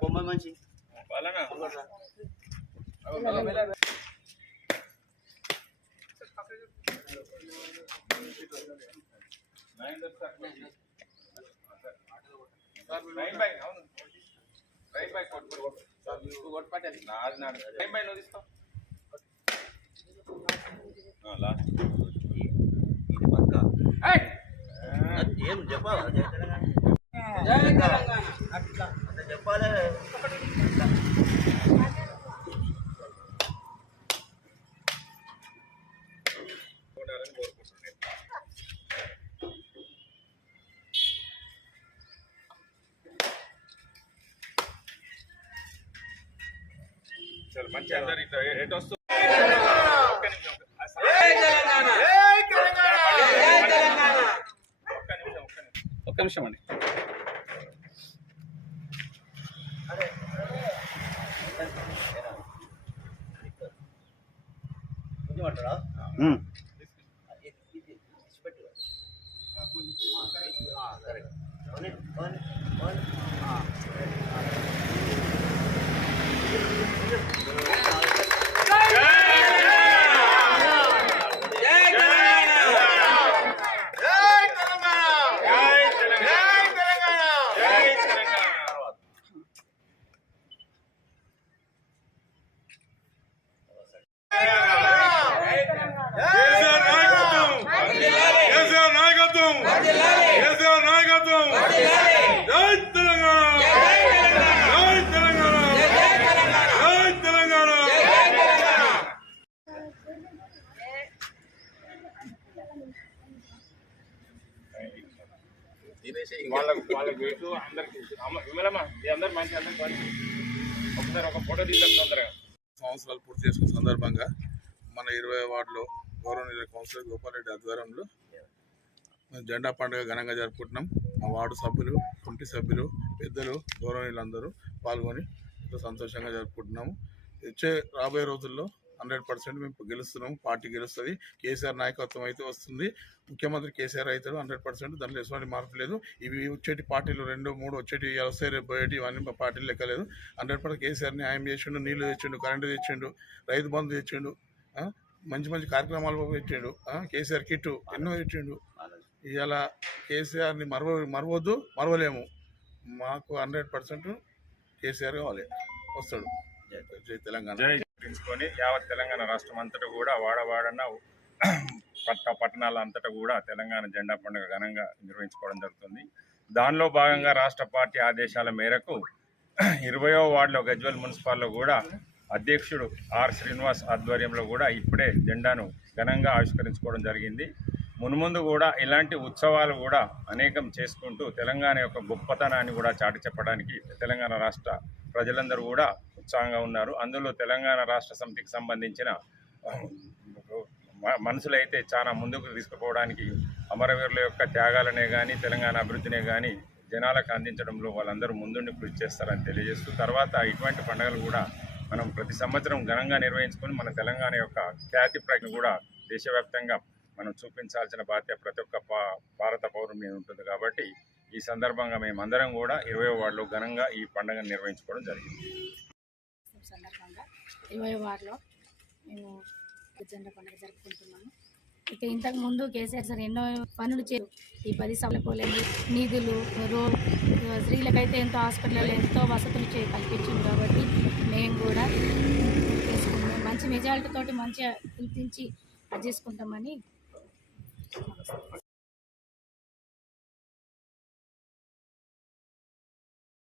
బొమ్మ మంచి ఏం చెప్పాలి చెప్పాలి. మంచి అందరు ఇట్లా ఎటు వస్తుంది. ఒక్క నిమిషం అండి. వాళ్ళకి పెట్టు అందరికి విమలమ్మా అందరు మంచి అందరికి ఒకసారి ఒక ఫోటో తీద్దాం తొందరగా. సంవత్సరాలు పూర్తి చేసుకున్న సందర్భంగా మన 20వ వార్డులో గౌరవనీయుల కౌన్సిలర్ గోపాలరెడ్డి ఆధ్వర్యంలో జెండా పండుగ ఘనంగా జరుపుకుంటున్నాం. మా వార్డు సభ్యులు, కమిటీ సభ్యులు, పెద్దలు, గౌరవనీయులందరూ పాల్గొని ఎంతో సంతోషంగా జరుపుకుంటున్నాము. వచ్చే రాబోయే రోజుల్లో 100% మేము గెలుస్తున్నాము. పార్టీ గెలుస్తుంది. కేసీఆర్ నాయకత్వం అయితే వస్తుంది. ముఖ్యమంత్రి కేసీఆర్ అవుతాడు 100%. దాంట్లో ఎటువంటి మార్పు లేదు. ఇవి వచ్చేటి పార్టీలు 2, 3 వచ్చేటి వస్తాయి, రేపు పోయేటి ఇవన్నీ మా పార్టీలు లెక్కలేదు. 100% కేసీఆర్ న్యాయం చేసిండు. నీళ్లు తెచ్చిండు, కరెంటు తెచ్చిండు, రైతు బంధు తెచ్చిండు, మంచి మంచి కార్యక్రమాలు పెట్టిండు. కేసీఆర్ కిట్టు ఎన్నో తెచ్చిండు. ఇవాళ కేసీఆర్ని మరవద్దు, మరవలేము. మాకు 100% కేసీఆర్ కావాలి, వస్తాడు. జై తెలంగాణ. యావత్ తెలంగాణ రాష్ట్రం అంతటా కూడా వాడవాడన పట్టణాల అంతటా కూడా తెలంగాణ జెండా పండుగ ఘనంగా నిర్వహించుకోవడం జరుగుతుంది. దానిలో భాగంగా రాష్ట్ర పార్టీ ఆదేశాల మేరకు 20వ వార్డులో గజ్వేల్ మున్సిపాల్లో కూడా అధ్యక్షుడు ఆర్ శ్రీనివాస్ ఆధ్వర్యంలో కూడా ఇప్పుడే జెండాను ఘనంగా ఆవిష్కరించుకోవడం జరిగింది. మున్ముందు కూడా ఇలాంటి ఉత్సవాలు కూడా అనేకం చేసుకుంటూ తెలంగాణ యొక్క గొప్పతనాన్ని కూడా చాటి చెప్పడానికి తెలంగాణ రాష్ట్ర ప్రజలందరూ కూడా ఉత్సాహంగా ఉన్నారు. అందులో తెలంగాణ రాష్ట్ర సమితికి సంబంధించిన మనుషులైతే చాలా ముందుకు తీసుకుపోవడానికి అమరవీరుల యొక్క త్యాగాలనే కానీ తెలంగాణ అభివృద్ధినే కానీ జనాలకు అందించడంలో వాళ్ళందరూ ముందుండి కృషి చేస్తారని తెలియజేస్తూ, తర్వాత ఇటువంటి పండుగలు కూడా మనం ప్రతి సంవత్సరం ఘనంగా నిర్వహించుకొని మన తెలంగాణ యొక్క ఖ్యాతి ప్రజ్ఞ కూడా దేశవ్యాప్తంగా మనం చూపించాల్సిన బాధ్యత ప్రతి ఒక్క భారత పౌరుని మీద ఉంటుంది. కాబట్టి ఈ సందర్భంగా మేమందరం కూడా 20వ వార్డులో ఘనంగా ఈ పండుగను నిర్వహించుకోవడం జరిగింది. సందర్భంగా 20వ వార్డులో మేము జెండా పండుగ జరుపుకుంటున్నాము. ఇక ఇంతకు ముందు కేసీఆర్ సార్ ఎన్నో పనులు ఈ 10 సభల పోలేదు, నిధులు, స్త్రీలకైతే ఎంతో హాస్పిటల్లో ఎంతో వసతులు కల్పించింది. కాబట్టి మేము కూడా మంచి మెజారిటీతోటి మంచిగా పిలిపించి అది చేసుకుంటామని